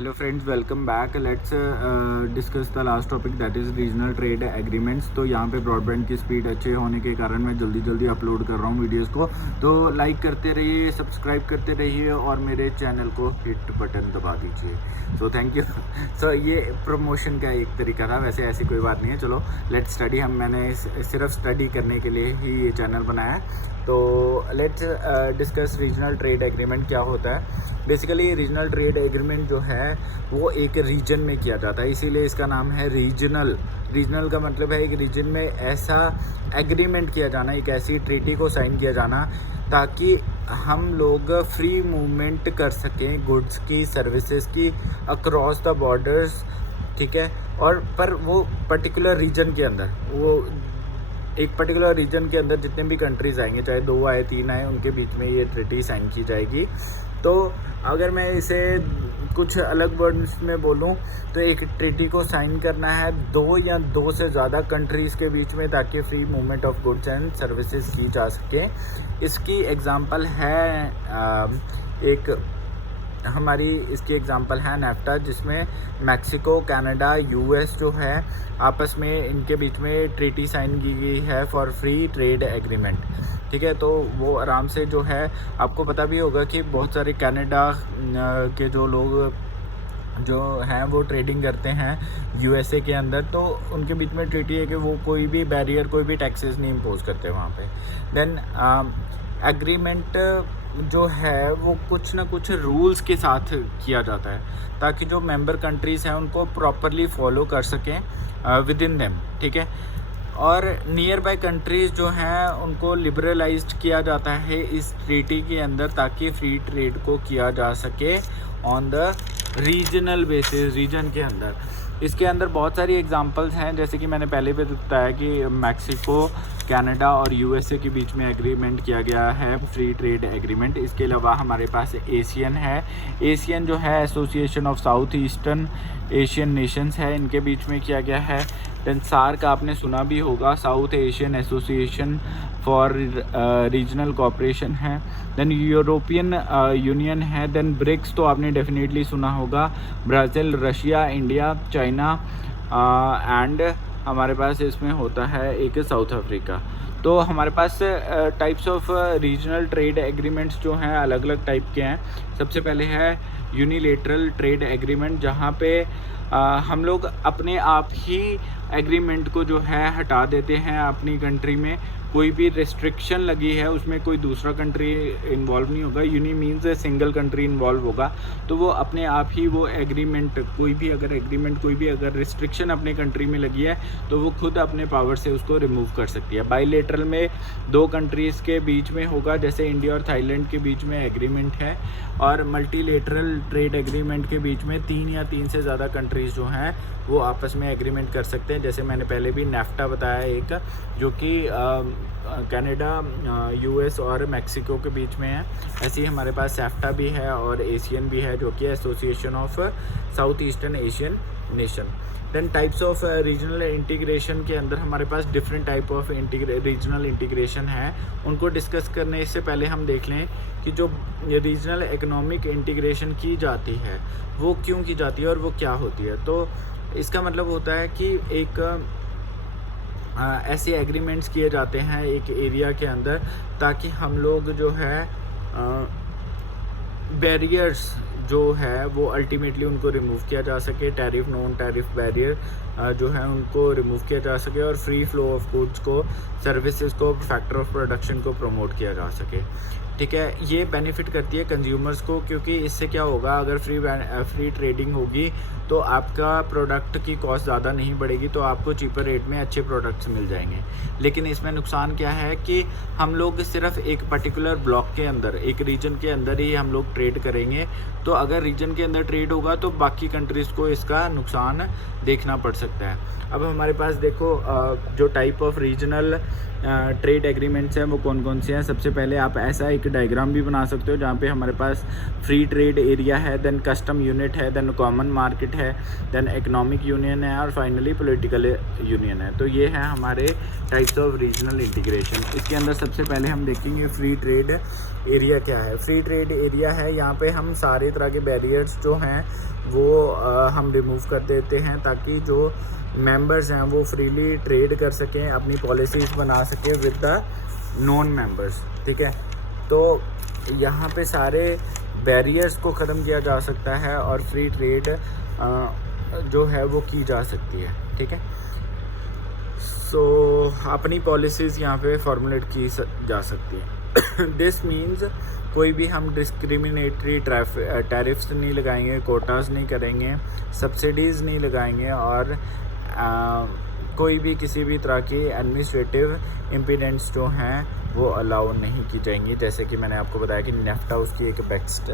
Hello friends, welcome back. Let's discuss the last topic that is regional trade agreements. तो यहाँ पे broadband की speed अच्छे होने के कारण मैं जल्दी अपलोड कर रहा हूँ वीडियोस को, तो लाइक करते रहिए, सब्सक्राइब करते रहिए और मेरे चैनल को हिट बटन दबा दीजिए। So thank you. सो ये प्रमोशन का एक तरीका था, वैसे ऐसी कोई बात नहीं है। चलो लेट्स स्टडी। मैंने सिर्फ स्टडी करने के लिए ही ये चैनल बनाया है। तो let's discuss regional trade agreement क्या होता है। बेसिकली रीजनल ट्रेड एग्रीमेंट जो है वो एक रीजन में किया जाता है, इसीलिए इसका नाम है रीजनल। रीजनल का मतलब है एक रीजन में ऐसा एग्रीमेंट किया जाना, एक ऐसी ट्रीटी को साइन किया जाना ताकि हम लोग फ्री मूवमेंट कर सकें गुड्स की, सर्विसेज की अक्रॉस द बॉर्डर्स। ठीक है, और पर वो पर्टिकुलर रीजन के अंदर, वो एक पर्टिकुलर रीजन के अंदर जितने भी कंट्रीज़ आएंगे, चाहे 2 आए 3 आए, उनके बीच में ये ट्रीटी साइन की जाएगी। तो अगर मैं इसे कुछ अलग वर्ड्स में बोलूं तो एक ट्रीटी को साइन करना है 2 या 2 से ज़्यादा कंट्रीज़ के बीच में, ताकि free movement of goods and services की जा सके। इसकी एग्ज़ाम्पल है इसकी एग्ज़ाम्पल है नेफ्टा, जिसमें मैक्सिको, कनाडा, यूएस जो है आपस में इनके बीच में ट्रीटी साइन की गई है फॉर फ्री ट्रेड एग्रीमेंट। ठीक है, तो वो आराम से जो है, आपको पता भी होगा कि बहुत सारे कनाडा के जो लोग जो हैं वो ट्रेडिंग करते हैं यूएसए के अंदर, तो उनके बीच में ट्रीटी है कि वो कोई भी बैरियर, कोई भी टैक्सेस नहीं इम्पोज करते वहाँ पे। देन एग्रीमेंट जो है वो कुछ ना कुछ रूल्स के साथ किया जाता है, ताकि जो मेंबर कंट्रीज़ हैं उनको प्रॉपरली फॉलो कर सकें विद इन देम। ठीक है, और नियर बाय कंट्रीज़ जो हैं उनको लिबरलाइज्ड किया जाता है इस ट्रीटी के अंदर, ताकि फ्री ट्रेड को किया जा सके on the regional basis, region के अंदर। इसके अंदर बहुत सारी एग्जांपल्स हैं, जैसे कि मैंने पहले भी बताया कि मैक्सिको, कनाडा और यूएसए के बीच में एग्रीमेंट किया गया है फ्री ट्रेड एग्रीमेंट। इसके अलावा हमारे पास एशियन है। एशियन जो है association of South Eastern Asian Nations है, इनके बीच में किया गया है। देन सार्क आपने सुना भी होगा, south Asian association for regional cooperation है। देन यूरोपियन यूनियन है। देन ब्रिक्स तो आपने डेफिनेटली सुना होगा, Brazil, Russia, India, China and हमारे पास इसमें होता है एक साउथ अफ्रीका। तो हमारे पास types of regional trade agreements जो हैं अलग अलग टाइप के हैं। सबसे पहले है यूनिलेटरल ट्रेड एग्रीमेंट, जहाँ पे हम लोग अपने आप ही एग्रीमेंट को जो है हटा देते हैं। अपनी कंट्री में कोई भी रिस्ट्रिक्शन लगी है उसमें कोई दूसरा कंट्री इन्वॉल्व नहीं होगा। Uni means single country involve होगा, तो वो अपने आप ही वो एग्रीमेंट, कोई भी अगर रिस्ट्रिक्शन अपने कंट्री में लगी है तो वो खुद अपने पावर से उसको रिमूव कर सकती है। बाईलेटरल में 2 कंट्रीज़ के बीच में होगा, जैसे इंडिया और थाईलैंड के बीच में एग्रीमेंट है। और मल्टीलेटरल ट्रेड एग्रीमेंट के बीच में 3 या 3 से ज़्यादा कंट्रीज़ जो हैं वो आपस में एग्रीमेंट कर सकते हैं। जैसे मैंने पहले भी नेफ्टा बताया एक, जो कि कनाडा, यूएस और मैक्सिको के बीच में है। ऐसे ही हमारे पास सेफ्टा भी है और एशियन भी है, जो कि Association of South Eastern Asian Nation. Then types of regional integration के अंदर हमारे पास different type of regional integration है। उनको डिस्कस करने से पहले हम देख लें कि जो रीजनल इकोनॉमिक इंटीग्रेशन की जाती है वो क्यों की जाती है और वो क्या होती है। तो इसका मतलब होता है कि एक ऐसे एग्रीमेंट्स किए जाते हैं एक एरिया के अंदर, ताकि हम लोग जो है बैरियर्स जो है वो अल्टीमेटली उनको रिमूव किया जा सके। टैरिफ, नॉन टैरिफ बैरियर जो है उनको रिमूव किया जा सके, और फ्री फ्लो ऑफ गुड्स को, सर्विसेज को, फैक्टर ऑफ प्रोडक्शन को प्रमोट किया जा सके। ठीक है, ये बेनिफिट करती है कंज्यूमर्स को, क्योंकि इससे क्या होगा, अगर फ्री ट्रेडिंग होगी तो आपका प्रोडक्ट की कॉस्ट ज़्यादा नहीं बढ़ेगी, तो आपको चीपर रेट में अच्छे प्रोडक्ट्स मिल जाएंगे। लेकिन इसमें नुकसान क्या है कि हम लोग सिर्फ एक पर्टिकुलर ब्लॉक के अंदर, एक रीजन के अंदर ही हम लोग ट्रेड करेंगे। तो अगर रीजन के अंदर ट्रेड होगा तो बाकी कंट्रीज़ को इसका नुकसान देखना पड़ सकता है। अब हमारे पास देखो जो type of regional trade agreements हैं वो कौन कौन से हैं। सबसे पहले आप ऐसा एक डायग्राम भी बना सकते हो जहाँ पे हमारे पास फ्री ट्रेड एरिया है, देन कस्टम यूनिट है, देन कॉमन मार्केट है, देन इकोनॉमिक यूनियन है और फाइनली पॉलिटिकल यूनियन है। तो ये है हमारे टाइप्स ऑफ रीजनल इंटीग्रेशन। इसके अंदर सबसे पहले हम देखेंगे फ्री ट्रेड एरिया क्या है। फ्री ट्रेड एरिया है यहाँ पे हम सारे तरह के बैरियर्स जो हैं वो हम रिमूव कर देते हैं ताकि जो मेंबर्स हैं वो फ्रीली ट्रेड कर सकें, अपनी पॉलिसीज़ बना सकें विद द नॉन मेंबर्स। ठीक है, तो यहाँ पे सारे बैरियर्स को ख़त्म किया जा सकता है और फ्री ट्रेड जो है वो की जा सकती है। ठीक है, सो अपनी पॉलिसीज़ यहाँ पे फॉर्मुलेट की जा सकती है। दिस मीन्स कोई भी हम डिस्क्रिमिनेटरी टैरिफ्स नहीं लगाएंगे, कोटास नहीं करेंगे, सब्सिडीज़ नहीं लगाएंगे और कोई भी किसी भी तरह की एडमिनिस्ट्रेटिव इम्पीडेंट्स जो हैं वो अलाउ नहीं की जाएंगी, जैसे कि मैंने आपको बताया कि नेफ्टा उसकी एक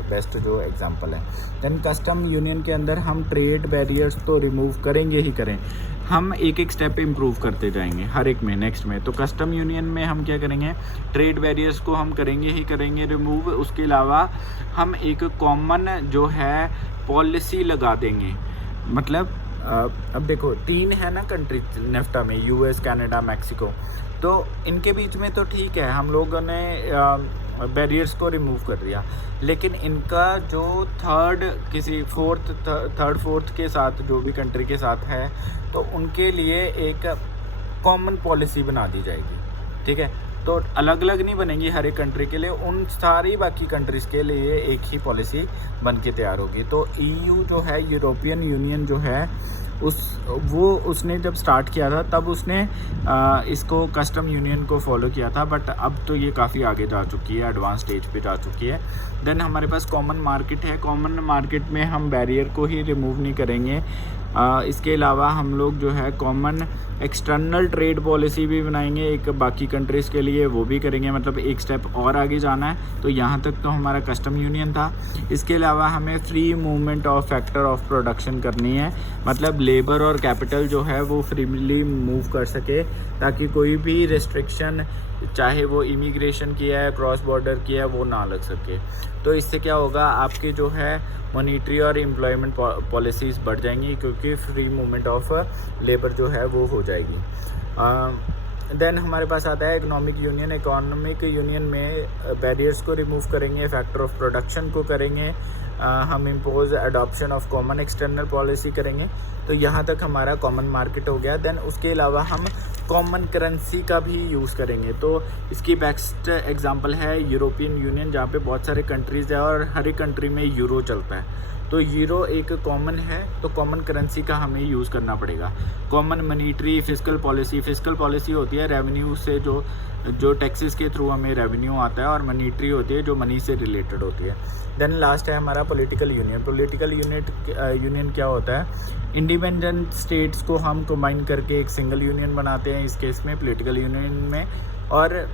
बेस्ट जो एग्जांपल है। देन कस्टम यूनियन के अंदर हम ट्रेड बैरियर्स तो रिमूव करेंगे ही करें, हम एक एक स्टेप इम्प्रूव करते जाएंगे हर एक में नेक्स्ट में। तो कस्टम यूनियन में हम क्या करेंगे, ट्रेड बैरियर्स को हम करेंगे ही करेंगे रिमूव। उसके अलावा हम एक कॉमन जो है पॉलिसी लगा देंगे। मतलब अब देखो 3 है ना कंट्री नेफ्टा में, यूएस, कनाडा, मैक्सिको, तो इनके बीच में तो ठीक है हम लोगों ने बैरियर्स को रिमूव कर दिया, लेकिन इनका जो थर्ड फोर्थ के साथ जो भी कंट्री के साथ है तो उनके लिए एक कॉमन पॉलिसी बना दी जाएगी। ठीक है, तो अलग अलग नहीं बनेगी हर एक कंट्री के लिए, उन सारी बाकी कंट्रीज़ के लिए एक ही पॉलिसी बन के तैयार होगी। तो ईयू जो है, यूरोपियन यूनियन जो है, उसने जब स्टार्ट किया था तब उसने इसको कस्टम यूनियन को फॉलो किया था, बट अब तो ये काफ़ी आगे जा चुकी है, एडवांस स्टेज पे जा चुकी है। देन हमारे पास कॉमन मार्केट है। कॉमन मार्केट में हम बैरियर को ही रिमूव नहीं करेंगे, इसके अलावा हम लोग जो है कॉमन एक्सटर्नल ट्रेड पॉलिसी भी बनाएंगे एक बाकी कंट्रीज़ के लिए, वो भी करेंगे। मतलब एक स्टेप और आगे जाना है। तो यहाँ तक तो हमारा कस्टम यूनियन था। इसके अलावा हमें free movement of factor of production करनी है, मतलब लेबर और कैपिटल जो है वो फ्रीली मूव कर सके ताकि कोई भी रिस्ट्रिक्शन, चाहे वो इमिग्रेशन किया है, क्रॉस बॉर्डर किया है, वो ना लग सके। तो इससे क्या होगा, आपकी जो है मॉनिटरी और एम्प्लॉयमेंट पॉलिसीज़ बढ़ जाएंगी क्योंकि फ्री मूवमेंट ऑफ लेबर जो है वो हो जाएगी। देन हमारे पास आता है इकोनॉमिक यूनियन। इकोनॉमिक यूनियन में बैरियर्स को रिमूव करेंगे, फैक्टर ऑफ प्रोडक्शन को करेंगे, हम impose adoption of common external policy करेंगे। तो यहाँ तक हमारा कॉमन मार्केट हो गया। देन उसके अलावा हम कॉमन करेंसी का भी यूज़ करेंगे। तो इसकी बेस्ट एग्जांपल है यूरोपियन यूनियन, जहाँ पे बहुत सारे कंट्रीज़ है और हर एक कंट्री में यूरो चलता है। तो यूरो एक कॉमन है, तो कॉमन करेंसी का हमें यूज़ करना पड़ेगा। कॉमन मनीटरी फिस्कल पॉलिसी होती है रेवेन्यू से, जो टैक्सेस के थ्रू हमें रेवेन्यू आता है, और मनीटरी होती है जो मनी से रिलेटेड होती है। देन लास्ट है हमारा पॉलिटिकल यूनियन। पॉलिटिकल यूनियन क्या होता है, इंडिपेंडेंट स्टेट्स को हम कंबाइन करके एक सिंगल यूनियन बनाते हैं इस केस में पॉलिटिकल यूनियन में, और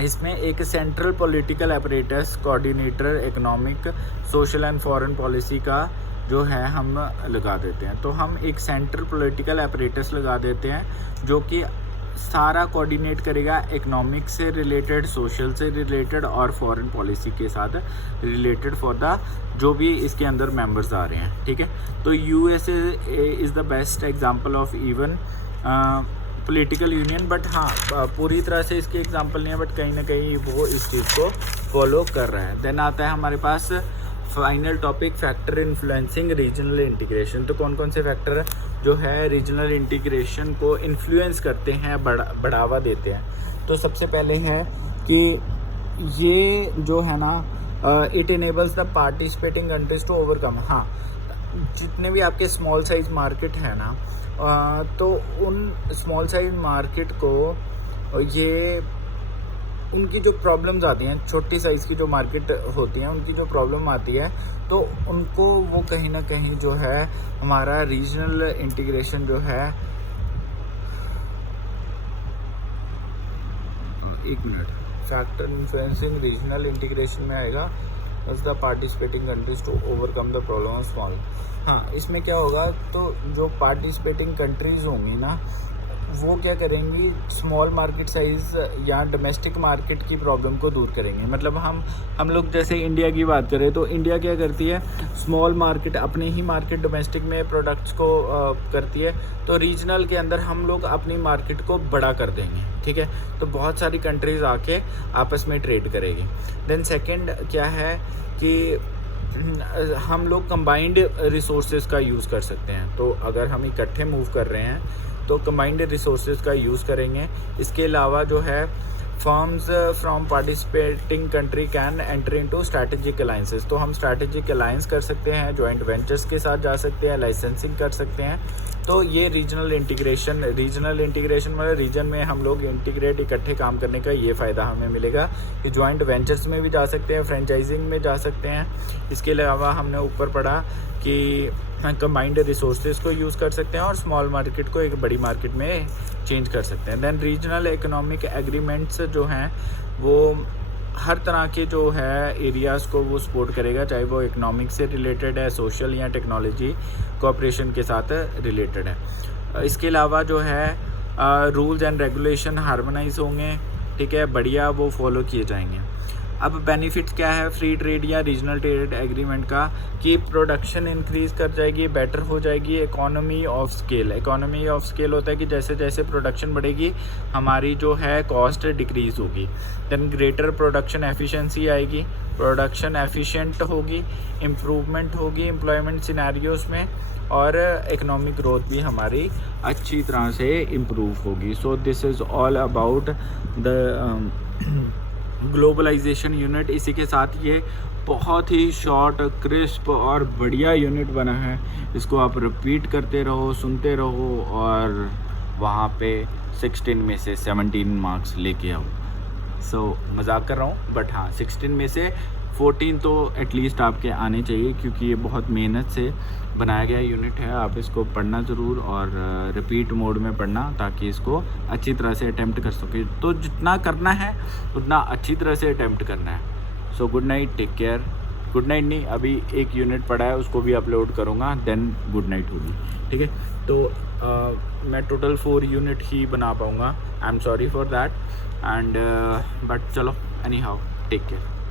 इसमें एक central political apparatus coordinator economic, social and foreign policy का जो है हम लगा देते हैं। तो हम एक सेंट्रल पॉलिटिकल अपरेटस लगा देते हैं जो कि सारा कोऑर्डिनेट करेगा इकोनॉमिक से रिलेटेड, सोशल से रिलेटेड और फॉरेन पॉलिसी के साथ रिलेटेड फॉर द जो भी इसके अंदर मेंबर्स आ रहे हैं। ठीक है, तो USA is the best example of even political union, but हाँ पूरी तरह से इसकी एग्जांपल नहीं है, बट कहीं ना कहीं वो इस चीज़ को फॉलो कर रहा है। देन आता है हमारे पास final topic, factor influencing regional integration. तो कौन कौन से फैक्टर जो है रीजनल इंटीग्रेशन को इन्फ्लुएंस करते हैं, बढ़ावा देते हैं। तो सबसे पहले है कि ये जो है ना, it enables the participating countries to overcome. हाँ, जितने भी आपके स्मॉल साइज मार्केट है ना, तो उन स्मॉल साइज मार्केट को ये उनकी जो प्रॉब्लम्स आती हैं, छोटी साइज़ की जो मार्केट होती हैं उनकी जो प्रॉब्लम आती है, तो उनको वो कहीं ना कहीं जो है हमारा रीजनल इंटीग्रेशन जो है, एक minute, factor influencing regional integration में आएगा as the participating countries to overcome the problem small. हाँ, इसमें क्या होगा, तो जो पार्टिसिपेटिंग कंट्रीज़ होंगी ना वो क्या करेंगी, स्मॉल मार्केट साइज़ या डोमेस्टिक मार्केट की प्रॉब्लम को दूर करेंगे। मतलब हम लोग जैसे इंडिया की बात करें तो इंडिया क्या करती है, स्मॉल मार्केट अपने ही मार्केट डोमेस्टिक में प्रोडक्ट्स को करती है, तो रीजनल के अंदर हम लोग अपनी मार्केट को बड़ा कर देंगे, ठीक है। तो बहुत सारी कंट्रीज़ आके आपस में ट्रेड करेगी। देन सेकंड क्या है कि हम लोग कंबाइंड रिसोर्सेज का यूज़ कर सकते हैं। तो अगर हम इकट्ठे मूव कर रहे हैं तो कंबाइंड रिसोर्सेज का यूज़ करेंगे। इसके अलावा जो है firms from participating country can enter into strategic alliances. तो हम स्ट्रैटेजिक अलाइंस कर सकते हैं, जॉइंट वेंचर्स के साथ जा सकते हैं, लाइसेंसिंग कर सकते हैं। तो ये रीजनल इंटीग्रेशन मतलब रीजन में हम लोग इंटीग्रेट इकट्ठे काम करने का ये फ़ायदा हमें मिलेगा कि जॉइंट वेंचर्स में भी जा सकते हैं, फ्रेंचाइजिंग में जा सकते हैं। इसके अलावा हमने ऊपर पढ़ा कि कंबाइंड रिसोर्सेज को यूज़ कर सकते हैं और स्मॉल मार्केट को एक बड़ी मार्केट में चेंज कर सकते हैं। देन रीजनल इकोनॉमिक एग्रीमेंट्स जो हैं वो हर तरह के जो है एरियाज़ को वो सपोर्ट करेगा, चाहे वो इकोनॉमिक से रिलेटेड है, सोशल या टेक्नोलॉजी कोऑपरेशन के साथ रिलेटेड है। इसके अलावा जो है रूल्स एंड रेगुलेशन हार्मोनाइज होंगे, ठीक है, बढ़िया वो फॉलो किए जाएंगे। अब बेनिफिट्स क्या है फ्री ट्रेड या रीजनल ट्रेड एग्रीमेंट का, कि प्रोडक्शन इंक्रीज़ कर जाएगी, बेटर हो जाएगी, इकोनॉमी ऑफ स्केल होता है कि जैसे जैसे प्रोडक्शन बढ़ेगी हमारी जो है कॉस्ट डिक्रीज़ होगी। देन ग्रेटर प्रोडक्शन एफिशिएंसी आएगी, प्रोडक्शन एफिशिएंट होगी, इम्प्रूवमेंट होगी एम्प्लॉयमेंट सिनेरियोज़ में, और इकोनॉमिक ग्रोथ भी हमारी अच्छी तरह से इम्प्रूव होगी। So this is all about the globalisation unit. इसी के साथ ये बहुत ही शॉर्ट, क्रिस्प और बढ़िया यूनिट बना है। इसको आप रिपीट करते रहो, सुनते रहो और वहाँ पे 16 में से 17 मार्क्स लेके आओ। सो मजाक कर रहा हूँ, बट हाँ 16 में से 14 तो एटलीस्ट आपके आने चाहिए, क्योंकि ये बहुत मेहनत से बनाया गया यूनिट है। आप इसको पढ़ना ज़रूर और रिपीट मोड में पढ़ना, ताकि इसको अच्छी तरह से अटैम्प्ट कर सके। तो जितना करना है उतना अच्छी तरह से अटैम्प्ट करना है। So good night, take care. Good night नहीं, अभी एक यूनिट पढ़ा है उसको भी अपलोड करूँगा, देन गुड नाइट होगी, ठीक है। तो मैं टोटल 4 यूनिट ही बना पाऊँगा, I am sorry for that and but चलो, एनी हाउ, टेक केयर।